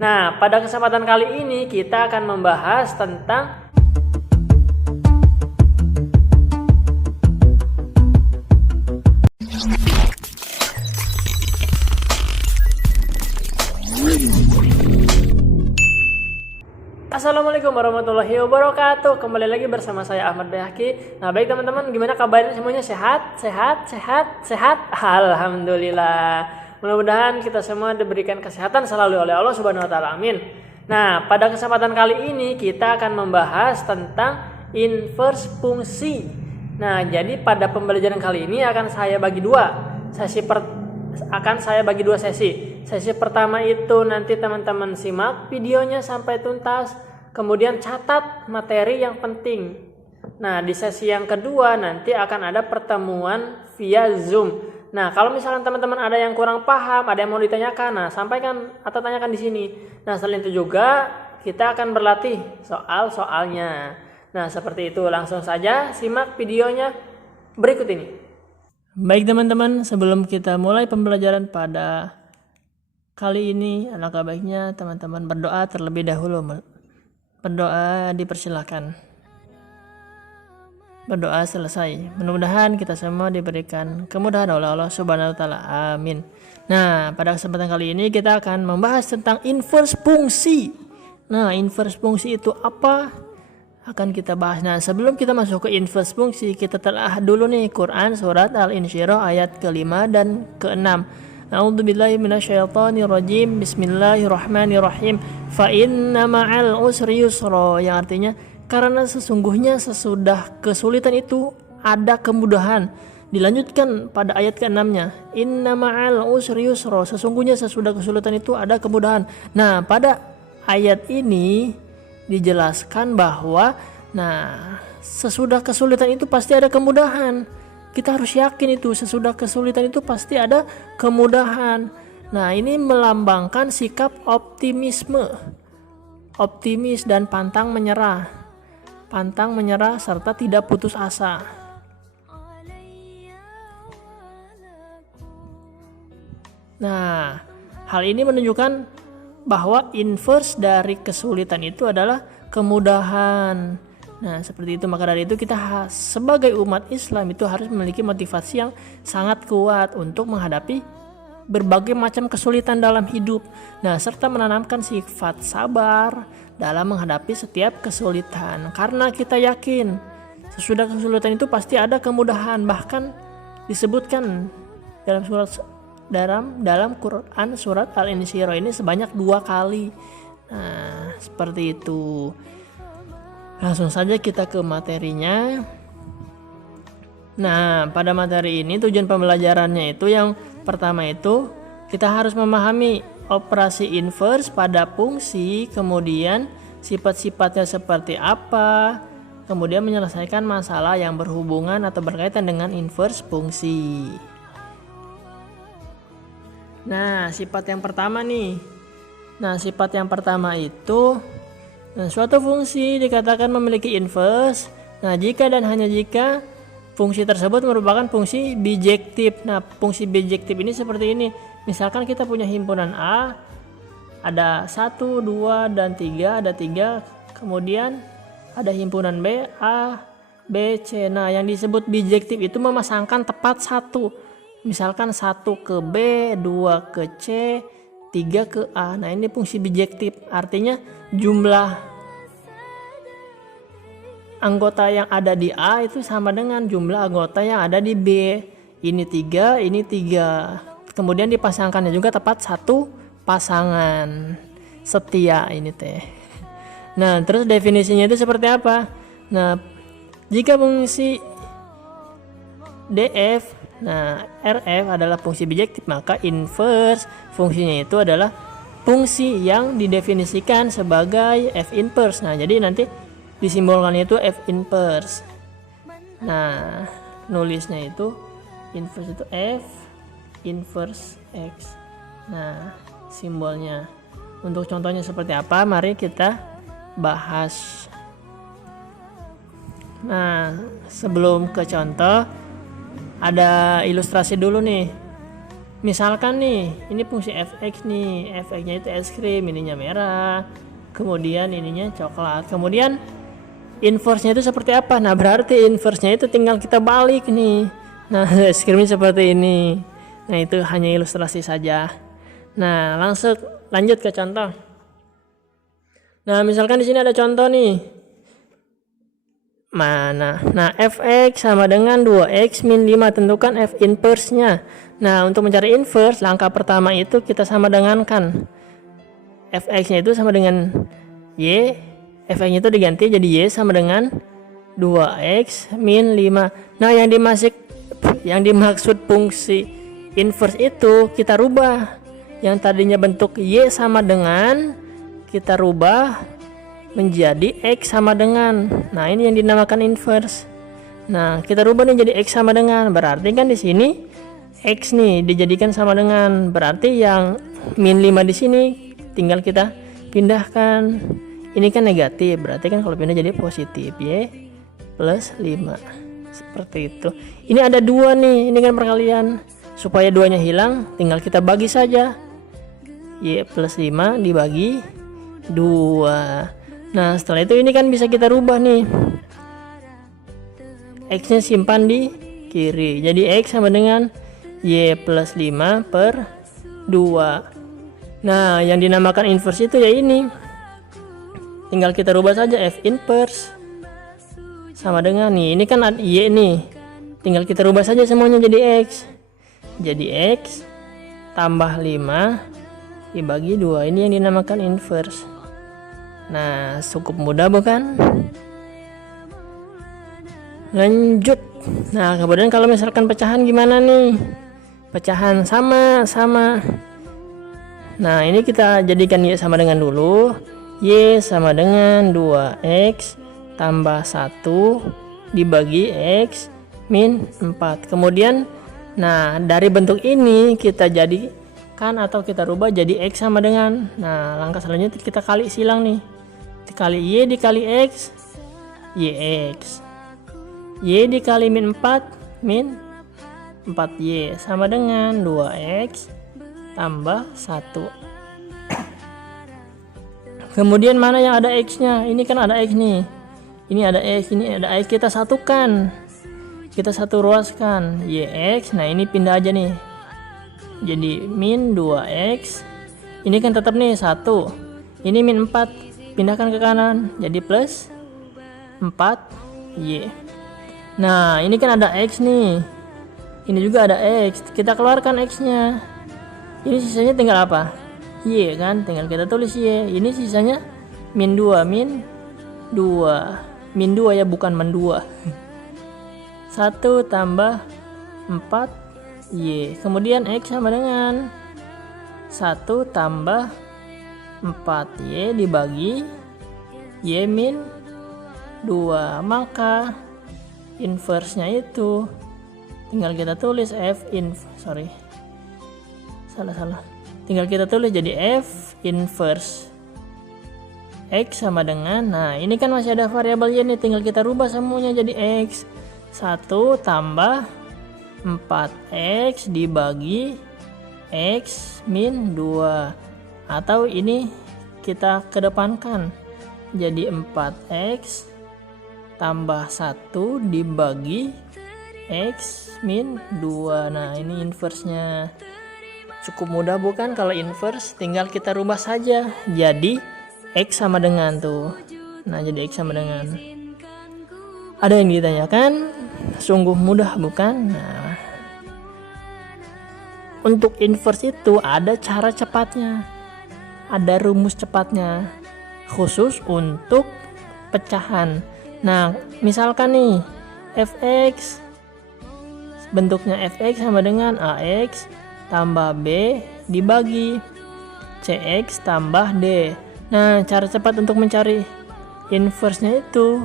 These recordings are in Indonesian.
Nah, pada kesempatan kali ini kita akan membahas tentang Assalamualaikum warahmatullahi wabarakatuh. Kembali lagi bersama saya Ahmad Bayhaqi. Nah, baik teman-teman, gimana kabarnya semuanya? Sehat? Alhamdulillah. Mudah-mudahan kita semua diberikan kesehatan selalu oleh Allah Subhanahu wa taala. Amin. Nah, pada kesempatan kali ini kita akan membahas tentang inverse fungsi. Nah, jadi pada pembelajaran kali ini akan saya bagi dua sesi. Sesi pertama itu nanti teman-teman simak videonya sampai tuntas, kemudian catat materi yang penting. Nah, di sesi yang kedua nanti akan ada pertemuan via Zoom. Nah, kalau misalkan teman-teman ada yang kurang paham, ada yang mau ditanyakan, nah sampaikan atau tanyakan di sini. Nah, selain itu juga kita akan berlatih soal-soalnya. Nah, seperti itu. Langsung saja simak videonya berikut ini. Baik teman-teman, sebelum kita mulai pembelajaran pada kali ini, alangkah baiknya teman-teman berdoa terlebih dahulu. Berdoa dipersilakan. Berdoa selesai. Mudah-mudahan kita semua diberikan kemudahan oleh Allah Subhanahu wa taala. Amin. Nah, pada kesempatan kali ini kita akan membahas tentang inverse fungsi. Nah, inverse fungsi itu apa? Akan kita bahas. Nah, sebelum kita masuk ke inverse fungsi, kita telah dulu nih Quran surat Al-Insyirah ayat ke-5 dan ke-6. A'udzubillahi minasyaitonirrajim. Bismillahirrahmanirrahim. Fa inna ma'al usri yusra, yang artinya karena sesungguhnya sesudah kesulitan itu ada kemudahan. Dilanjutkan pada ayat ke-6-nya, inna ma'al usri yusra, sesungguhnya sesudah kesulitan itu ada kemudahan. Nah, pada ayat ini dijelaskan bahwa sesudah kesulitan itu pasti ada kemudahan. Kita harus yakin itu, sesudah kesulitan itu pasti ada kemudahan. Nah, ini melambangkan sikap optimisme, optimis dan pantang menyerah serta tidak putus asa. Nah, hal ini menunjukkan bahwa inverse dari kesulitan itu adalah kemudahan. Nah, seperti itu. Maka dari itu kita sebagai umat Islam itu harus memiliki motivasi yang sangat kuat untuk menghadapi berbagai macam kesulitan dalam hidup. Nah, serta menanamkan sifat sabar dalam menghadapi setiap kesulitan. Karena kita yakin sesudah kesulitan itu pasti ada kemudahan. Bahkan disebutkan dalam Quran surat Al-Insyirah ini sebanyak 2 kali. Nah, seperti itu. Langsung saja kita ke materinya. Nah, pada materi ini tujuan pembelajarannya itu yang pertama itu kita harus memahami operasi inverse pada fungsi, kemudian sifat-sifatnya seperti apa, kemudian menyelesaikan masalah yang berhubungan atau berkaitan dengan inverse fungsi. Nah, sifat yang pertama nih. Nah, sifat yang pertama itu suatu fungsi dikatakan memiliki inverse. Nah, jika dan hanya jika fungsi tersebut merupakan fungsi bijektif. Nah, fungsi bijektif ini seperti ini. Misalkan kita punya himpunan A, ada 1, 2, dan 3, ada 3. Kemudian ada himpunan B, A, B, C. Nah, yang disebut bijektif itu memasangkan tepat 1. Misalkan 1 ke B, 2 ke C, 3 ke A. Nah, ini fungsi bijektif. Artinya jumlah anggota yang ada di A itu sama dengan jumlah anggota yang ada di B. Ini 3, ini 3. Kemudian dipasangkannya juga tepat 1 pasangan setia ini teh. Nah, terus definisinya itu seperti apa? Nah, jika fungsi DF, RF adalah fungsi bijektif, maka inverse fungsinya itu adalah fungsi yang didefinisikan sebagai F inverse. Nah, jadi nanti disimbolkannya itu F inverse. Nah, nulisnya itu inverse itu F inverse X. Nah, simbolnya. Untuk contohnya seperti apa? Mari kita bahas. Nah, sebelum ke contoh ada ilustrasi dulu nih. Misalkan nih, ini fungsi fx nih, fx-nya itu es krim, ininya merah, kemudian ininya coklat. Kemudian inverse-nya itu seperti apa? Nah, berarti inverse-nya itu tinggal kita balik nih. Nah, es krimnya seperti ini. Nah, itu hanya ilustrasi saja. Nah, langsung lanjut ke contoh. Nah, misalkan di sini ada contoh nih. Mana? Nah, fx sama dengan 2x min 5. Tentukan f inverse-nya. Nah, untuk mencari inverse, langkah pertama itu kita sama dengankan. Fx-nya itu sama dengan y, fx-nya itu diganti jadi y sama dengan 2x min 5. Nah, yang dimaksud fungsi inverse itu kita rubah. Yang tadinya bentuk y sama dengan, kita rubah menjadi x sama dengan. Nah, ini yang dinamakan inverse. Nah, kita rubah nih jadi x sama dengan. Berarti kan di sini x nih dijadikan sama dengan, berarti yang min 5 di sini tinggal kita pindahkan. Ini kan negatif, berarti kan kalau pindah jadi positif, y plus 5. Seperti itu. Ini ada 2 nih, ini kan perkalian. Supaya 2-nya hilang, tinggal kita bagi saja. Y plus 5 dibagi 2. Nah, setelah itu ini kan bisa kita rubah nih. X-nya simpan di kiri. Jadi x sama dengan y plus 5 per 2. Nah, yang dinamakan inverse itu ya ini. Tinggal kita rubah saja f inverse sama dengan nih. Ini kan y nih. Tinggal kita rubah saja semuanya jadi x. Jadi x tambah 5 dibagi 2. Ini yang dinamakan inverse. Nah, cukup mudah bukan? Lanjut. Nah, kemudian kalau misalkan pecahan gimana nih? Pecahan sama. Nah, ini kita jadikan y sama dengan dulu. Y sama dengan 2x tambah 1 dibagi x min 4. Kemudian, nah, dari bentuk ini kita jadikan atau kita rubah jadi x sama dengan. Nah, langkah selanjutnya kita kali silang nih. Dikali y dikali x, yx. Y dikali min 4, min 4y sama dengan 2x tambah 1. Kemudian mana yang ada x-nya? Ini kan ada x nih. Ini ada x, ini ada x, kita satukan. Kita satu ruaskan yx. Nah, ini pindah aja nih. Jadi min 2x. Ini kan tetap nih 1. Ini min 4. Pindahkan ke kanan. Jadi plus 4y. Nah, ini kan ada x nih. Ini juga ada x. Kita keluarkan x-nya. Ini sisanya tinggal apa? Y kan? Tinggal kita tulis y. Ini sisanya min 2. Min 2. Min 2 ya, bukan men 2. 1 tambah 4y. Kemudian x sama dengan 1 tambah 4y dibagi y min 2. Maka inverse-nya itu tinggal kita tulis tinggal kita tulis jadi f inverse x sama dengan, nah ini kan masih ada variabel y nih, tinggal kita rubah semuanya jadi x. 1 tambah 4x dibagi x min 2, atau ini kita kedepankan jadi 4x tambah 1 dibagi x min 2. Nah, ini inverse-nya. Cukup mudah bukan? Kalau inverse tinggal kita rubah saja jadi x sama dengan tuh. Nah, jadi x sama dengan. Ada yang ditanyakan? Sungguh mudah bukan? Nah, untuk inverse itu ada cara cepatnya. Ada rumus cepatnya khusus untuk pecahan. Nah, misalkan nih fx, bentuknya fx sama dengan ax tambah b dibagi cx tambah d. Nah, cara cepat untuk mencari inverse-nya itu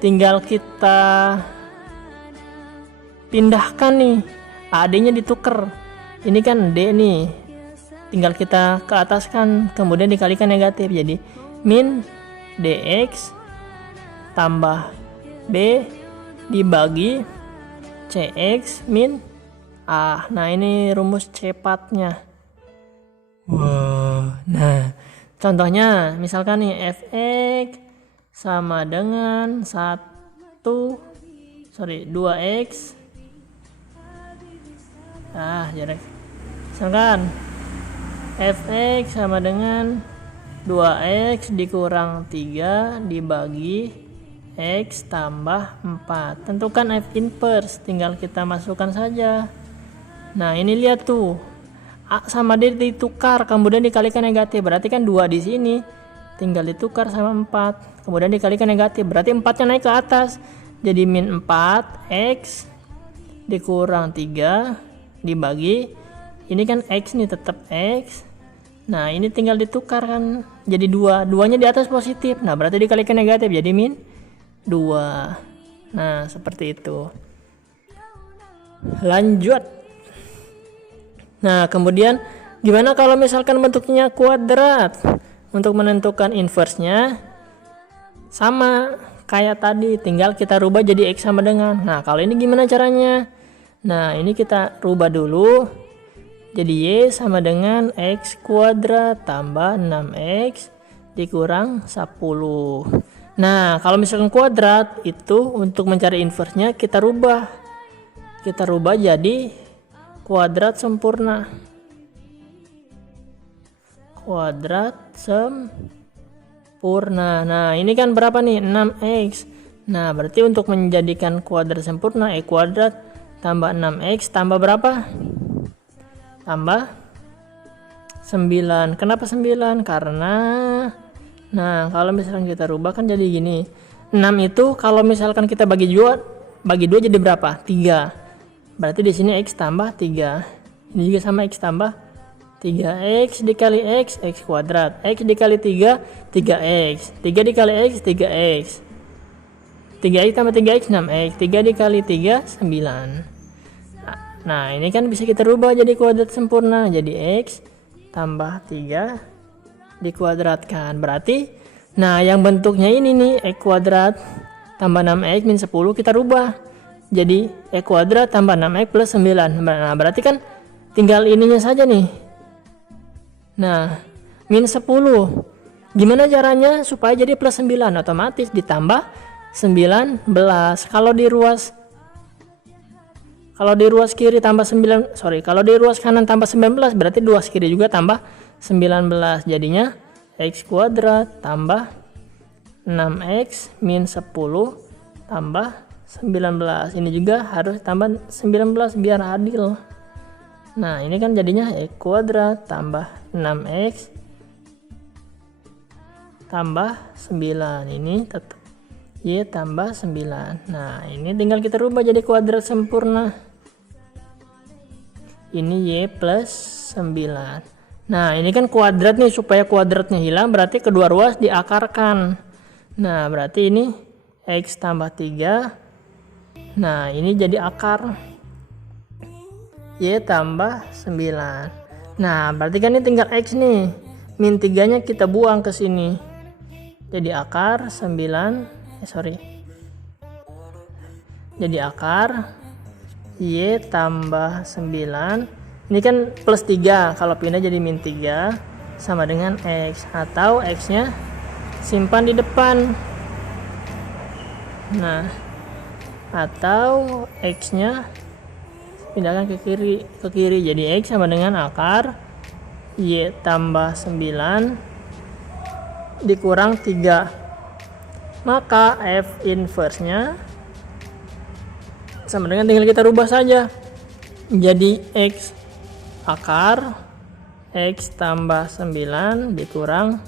tinggal kita pindahkan nih, ad-nya ditukar. Ini kan d nih, tinggal kita ke ataskan, kemudian dikalikan negatif jadi min dx tambah b dibagi cx min A. Nah, ini rumus cepatnya. Wow. Nah, contohnya misalkan nih fx sama dengan 2x. Jelek. Misalkan fx sama dengan 2x dikurang 3 dibagi x tambah 4. Tentukan f inverse, tinggal kita masukkan saja. Nah, ini lihat tuh, A sama D ditukar kemudian dikalikan negatif, berarti kan 2 di sini tinggal ditukar sama 4 kemudian dikalikan negatif, berarti 4-nya naik ke atas, jadi min 4x dikurang 3 dibagi ini kan x nih, tetap x. Nah, ini tinggal ditukar kan jadi 2, 2-nya di atas positif, nah berarti dikalikan negatif jadi min 2. Nah, seperti itu. Lanjut. Nah, kemudian gimana kalau misalkan bentuknya kuadrat? Untuk menentukan inverse-nya sama kayak tadi, tinggal kita rubah jadi x sama dengan. Nah, kalau ini gimana caranya? Nah, ini kita rubah dulu jadi y sama dengan x kuadrat tambah 6x dikurang 10. Nah, kalau misalkan kuadrat itu untuk mencari inverse-nya kita rubah jadi kuadrat sempurna. Nah, ini kan berapa nih? 6x. Nah, berarti untuk menjadikan kuadrat sempurna kuadrat tambah 6x tambah berapa? Tambah 9. Kenapa 9? Karena kalau misalkan kita rubah kan jadi gini. 6 itu kalau misalkan kita bagi 2 jadi berapa? 3. Berarti di sini x tambah 3. Ini juga sama x tambah 3x dikali x kuadrat. X dikali 3 3x. 3 dikali x 3x. 3x tambah 3x 6x. 3 dikali 3 9. Nah, ini kan bisa kita rubah jadi kuadrat sempurna. Jadi x tambah 3 dikuadratkan. Berarti yang bentuknya ini nih x kuadrat tambah 6x min 10 kita rubah jadi x kuadrat tambah 6x plus 9. Nah, berarti kan tinggal ininya saja nih. Nah, min 10. Gimana caranya supaya jadi plus 9? Otomatis ditambah 19. Kalau di ruas kiri tambah 9, kalau di ruas kanan tambah 19, berarti ruas kiri juga tambah 19. Jadinya x kuadrat tambah 6x min 10 tambah 19. Ini juga harus tambah 19 biar adil. Nah, ini kan jadinya x kuadrat tambah 6x tambah 9. Ini tetap y tambah 9. Nah, ini tinggal kita rubah jadi kuadrat sempurna. Ini y plus 9. Nah, ini kan kuadrat nih, supaya kuadratnya hilang berarti kedua ruas diakarkan. Nah, berarti ini x tambah 3. Nah, ini jadi akar y tambah 9. Nah, berarti kan ini tinggal x nih. Min 3-nya kita buang ke sini. Jadi akar 9. Jadi akar y tambah 9. Ini kan plus 3. Kalau pindah jadi min 3 sama dengan x. Atau x-nya simpan di depan. Nah, atau x-nya pindahkan ke kiri. Jadi x sama dengan akar y tambah 9 dikurang 3. Maka f inverse-nya sama dengan, tinggal kita rubah saja jadi x akar x tambah 9 dikurang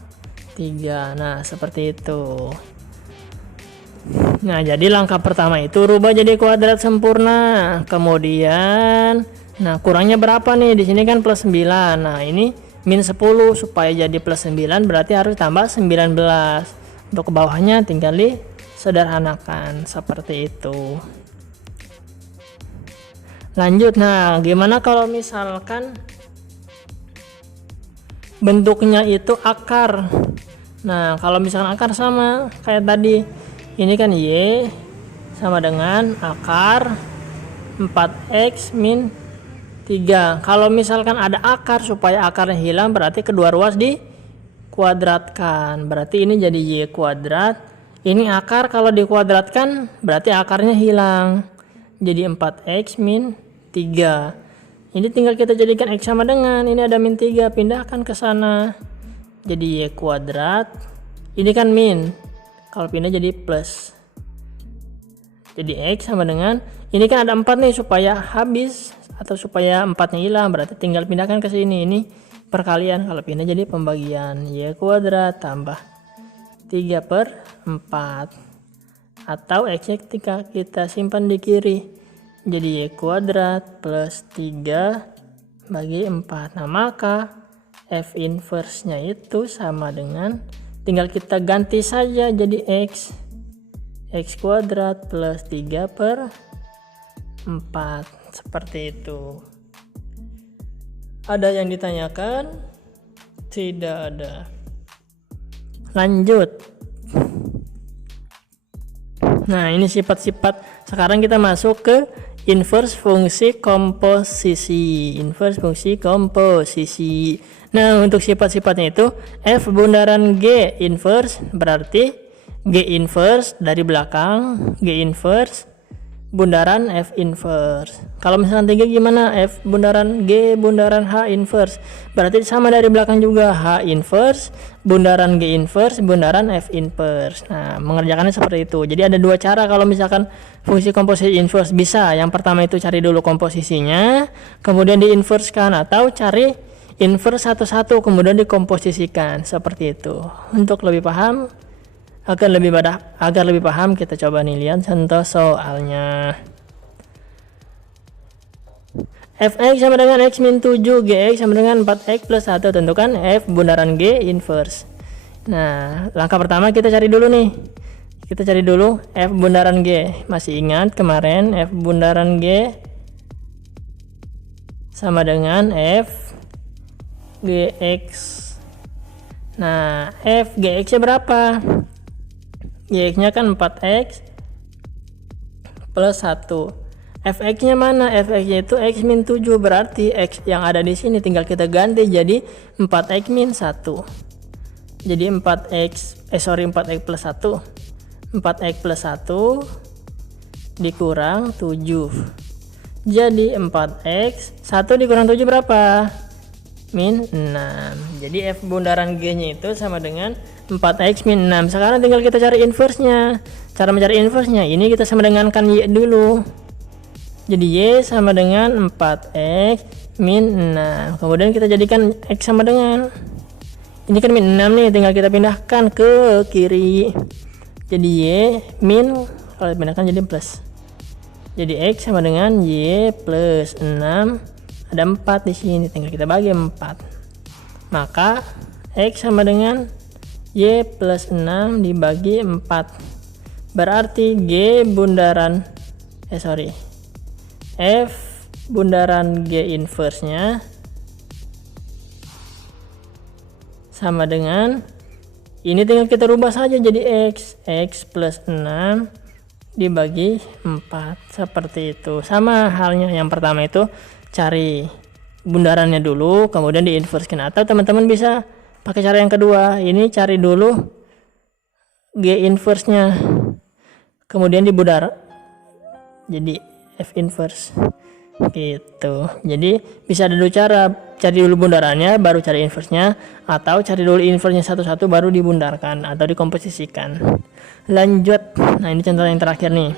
3. Nah, seperti itu. Nah, jadi langkah pertama itu rubah jadi kuadrat sempurna. Kemudian kurangnya berapa nih? Di sini kan plus 9. Nah, ini min 10. Supaya jadi plus 9 berarti harus tambah 19. Untuk ke bawahnya tinggal disederhanakan seperti itu. Lanjut. Nah, gimana kalau misalkan bentuknya itu akar? Nah, kalau misalkan akar sama kayak tadi. Ini kan y sama dengan akar 4x min 3. Kalau misalkan ada akar, supaya akarnya hilang berarti kedua ruas dikuadratkan. Berarti ini jadi Y kuadrat. Ini akar, kalau dikuadratkan berarti akarnya hilang. Jadi 4X min 3. Ini tinggal kita jadikan X sama dengan, ini ada min 3, pindahkan ke sana. Jadi Y kuadrat. Ini kan min. Kalau pindah jadi plus. Jadi X sama dengan, ini kan ada 4 nih, supaya habis atau supaya 4-nya hilang berarti tinggal pindahkan ke sini. Ini perkalian, kalau pindah jadi pembagian. Y kuadrat tambah 3/4, atau X-nya ketika kita simpan di kiri, jadi Y kuadrat plus 3/4. Nah, maka F inverse nya itu sama dengan, tinggal kita ganti saja jadi X kuadrat plus 3/4, seperti itu. Ada yang ditanyakan? Tidak ada. Lanjut. Nah, ini sifat-sifat. Sekarang kita masuk ke inverse fungsi komposisi. Inverse fungsi komposisi. Nah, untuk sifat-sifatnya itu, F bundaran G inverse berarti G inverse dari belakang, G inverse bundaran F inverse. Kalau misalkan 3 gimana? F bundaran G bundaran H inverse. Berarti sama dari belakang juga, H inverse bundaran G inverse bundaran F inverse. Nah, mengerjakannya seperti itu. Jadi ada dua cara kalau misalkan fungsi komposisi inverse bisa. Yang pertama itu cari dulu komposisinya, kemudian diinversekan, atau cari inverse satu-satu kemudian dikomposisikan, seperti itu. Untuk lebih paham, agar lebih paham, kita coba nih lihat contoh soalnya. Fx sama dengan X min 7, Gx sama dengan 4X plus 1. Tentukan F bundaran G inverse. Nah, langkah pertama kita cari dulu nih. Kita cari dulu F bundaran G. Masih ingat kemarin F bundaran G sama dengan F Gx. Nah, F Gx nya berapa? Gx nya kan 4X plus 1. Fx nya mana? Fx nya itu X min 7, berarti X yang ada di sini tinggal kita ganti jadi 4X min 1. Jadi 4X plus 1. 4X plus 1 dikurang 7. Jadi 4X 1 dikurang 7 berapa? Min 6. Jadi F bundaran G nya itu sama dengan 4X min 6. Sekarang tinggal kita cari inverse nya. Cara mencari inverse nya, ini kita sama dengankan Y dulu. Jadi Y sama dengan 4X min 6. Kemudian kita jadikan X sama dengan, ini kan min 6 nih, tinggal kita pindahkan ke kiri. Jadi Y min, kalau dipindahkan jadi plus. Jadi X sama dengan Y plus 6. Ada 4 di sini, tinggal kita bagi 4. Maka X sama dengan Y plus 6 dibagi 4. Berarti G bundaran F bundaran G inverse nya sama dengan, ini tinggal kita rubah saja jadi X plus 6 dibagi 4, seperti itu. Sama halnya yang pertama itu, cari bundarannya dulu kemudian diinversekan, atau teman-teman bisa pakai cara yang kedua. Ini cari dulu G inverse nya kemudian dibundar jadi F inverse gitu. Jadi bisa ada dua cara, cari dulu bundarannya baru cari inverse nya, atau cari dulu inverse nya satu-satu baru dibundarkan atau dikomposisikan. Lanjut. Nah, ini contoh yang terakhir nih.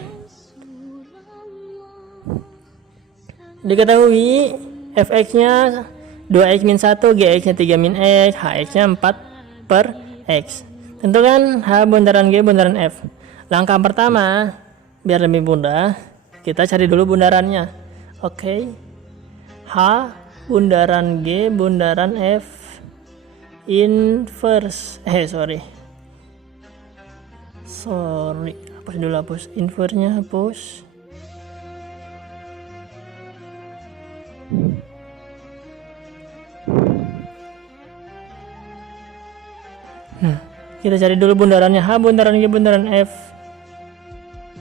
Diketahui Fx nya 2X min 1, Gx nya 3 min X, Hx nya 4/X. Tentukan H bundaran G bundaran F. Langkah pertama, biar lebih mudah, kita cari dulu bundarannya. Oke. H bundaran G bundaran F inverse. Sorry. Hapus dulu, hapus. Inverse-nya hapus. Nah, kita cari dulu bundarannya. H bundaran G bundaran F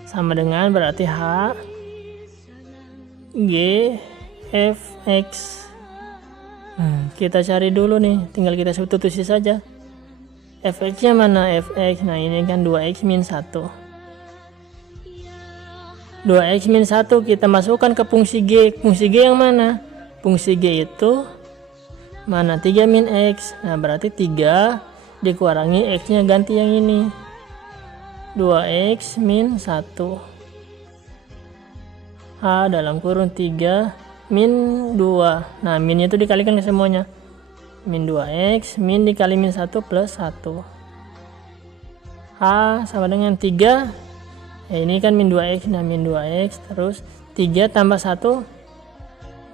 sama dengan, berarti H G fx. Nah, kita cari dulu nih, tinggal kita substitusi saja. Fx nya mana? Fx, nah ini kan 2x min 1. 2x min 1 kita masukkan ke fungsi G. Fungsi G yang mana? Fungsi G itu mana? 3 min x. Nah berarti 3 dikurangi x nya ganti yang ini, 2x min 1 h dalam kurung 3 min 2. Nah min itu dikalikan ke semuanya, min 2x min dikali min 1 plus 1. H sama dengan 3. Ini kan min 2x, nah min 2x terus 3 tambah 1 4.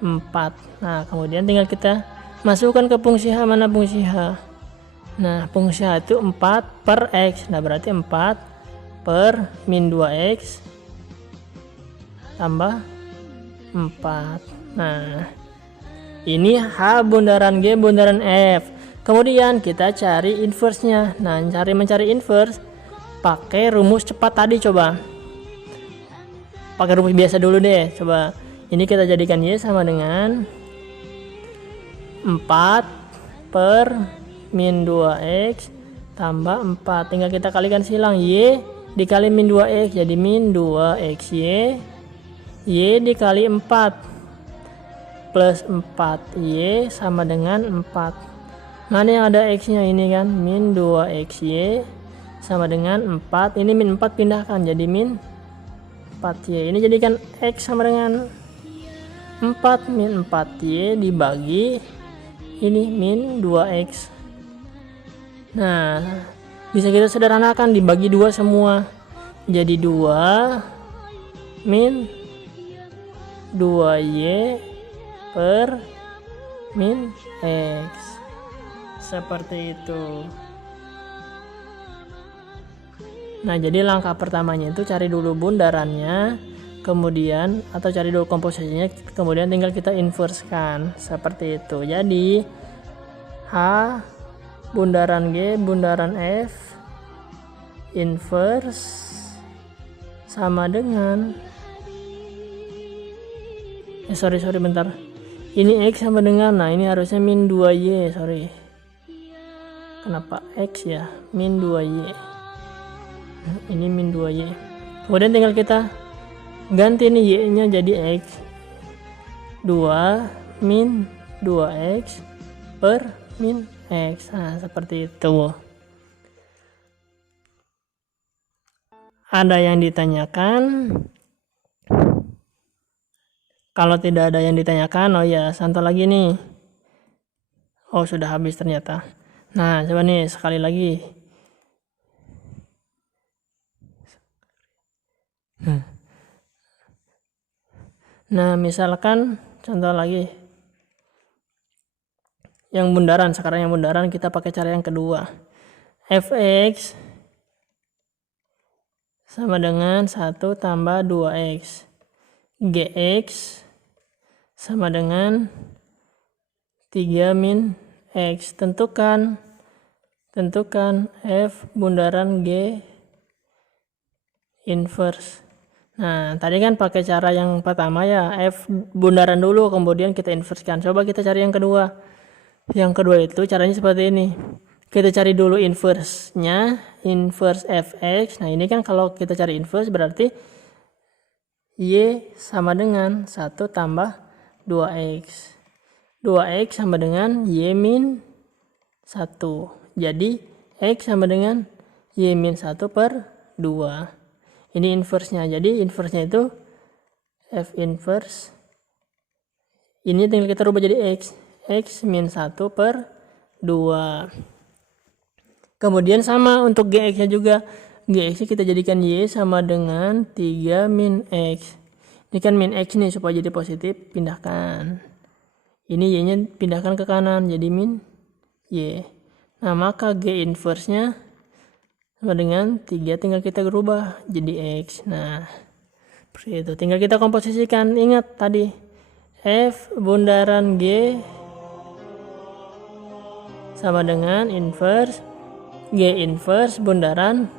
Nah kemudian tinggal kita masukkan ke fungsi H. Mana fungsi H? Nah fungsi H itu 4 per x. Nah berarti 4 per min 2x tambah 4. Nah ini H bundaran G bundaran F. Kemudian kita cari inverse-nya. Nah mencari inverse pakai rumus cepat tadi. Coba pakai rumus biasa dulu deh. Coba ini kita jadikan Y sama dengan 4 per min 2x tambah 4. Tinggal kita kalikan silang, Y dikali min 2x jadi min 2xy, Y dikali 4 plus 4y sama dengan 4. Mana yang ada x nya? Ini kan min 2xy sama dengan 4. Ini min 4 pindahkan jadi min 4y. Ini jadikan x sama dengan 4 min 4y dibagi ini min 2x. Nah bisa kita sederhanakan, dibagi 2 semua jadi 2 min 2y per min x. Seperti itu. Nah jadi langkah pertamanya itu cari dulu bundarannya, kemudian atau cari dulu komposisinya, kemudian tinggal kita inversekan seperti itu. Jadi H bundaran G bundaran F inverse sama dengan sorry bentar, ini x sama dengan, nah ini harusnya min 2y, sorry kenapa x ya, min 2y, ini min 2y. Kemudian tinggal kita ganti nih y nya jadi x, 2 min 2x per min x. Nah seperti itu. Ada yang ditanyakan? Kalau tidak ada yang ditanyakan, oh ya santai lagi nih. Oh sudah habis ternyata. Nah coba nih sekali lagi. Nah misalkan contoh lagi yang bundaran. Sekarang yang bundaran kita pakai cara yang kedua. Fx sama dengan 1 tambah 2x. Gx sama dengan 3 min x. Tentukan F bundaran G inverse. Nah tadi kan pakai cara yang pertama ya, F bundaran dulu kemudian kita inversekan. Coba kita cari yang kedua. Yang kedua itu caranya seperti ini. Kita cari dulu inverse-nya, inverse fx. Nah ini kan kalau kita cari inverse berarti y sama dengan 1 tambah 2x. 2x sama dengan y min 1. Jadi x sama dengan y min 1 per 2. Ini inverse-nya. Jadi inverse-nya itu f inverse. Ini tinggal kita rubah jadi x. X min 1 per 2. Kemudian sama untuk gx-nya juga. Gx kita jadikan y sama dengan 3 min x. Ini kan min x nih, supaya jadi positif pindahkan. Ini y nya pindahkan ke kanan jadi min y. Nah maka g inverse nya sama dengan 3, tinggal kita berubah jadi x. Nah seperti itu, tinggal kita komposisikan. Ingat tadi F bundaran G sama dengan inverse G inverse bundaran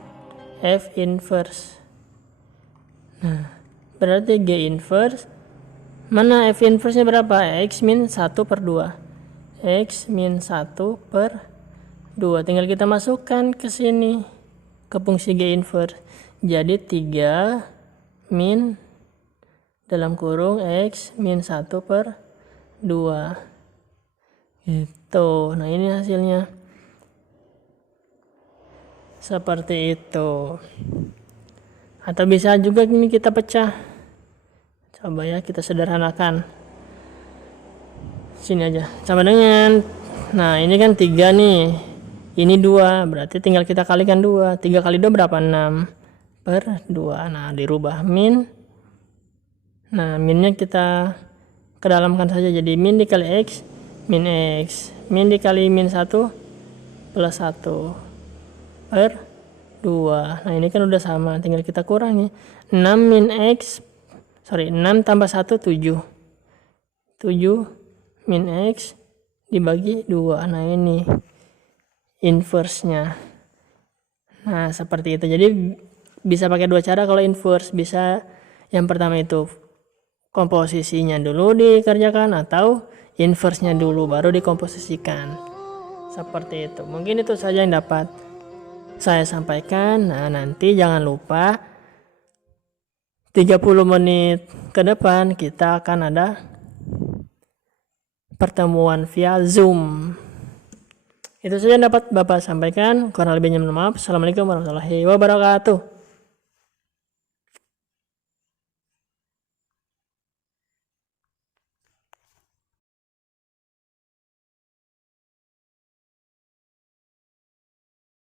F inverse. Nah berarti G inverse Mana F inverse nya berapa? X min 1 per 2. X min 1 per 2. Tinggal kita masukkan ke sini, ke fungsi G inverse. Jadi 3 min dalam kurung X min 1 per 2. Gitu. Nah ini hasilnya. Seperti itu. Atau bisa juga ini kita pecah. Coba ya kita sederhanakan. Sini aja. Sama dengan, nah ini kan 3 nih. Ini 2, berarti tinggal kita kalikan 2. 3 kali 2 berapa? 6 per 2. Nah dirubah min. Nah minnya kita kedalamkan saja. Jadi min dikali X, min X. Min dikali min 1 plus 1 per 2. Nah ini kan udah sama, tinggal kita kurangi. 6 min X, 6 tambah 1 7. 7 min X dibagi 2. Nah ini inverse nya. Nah seperti itu. Jadi bisa pakai dua cara kalau inverse. Bisa yang pertama itu komposisinya dulu dikerjakan, atau inverse nya dulu baru dikomposisikan. Seperti itu. Mungkin itu saja yang dapat saya sampaikan. Nah nanti jangan lupa 30 menit ke depan kita akan ada pertemuan via Zoom. Itu saja yang dapat Bapak sampaikan. Kurang lebihnya mohon maaf. Assalamualaikum warahmatullahi wabarakatuh.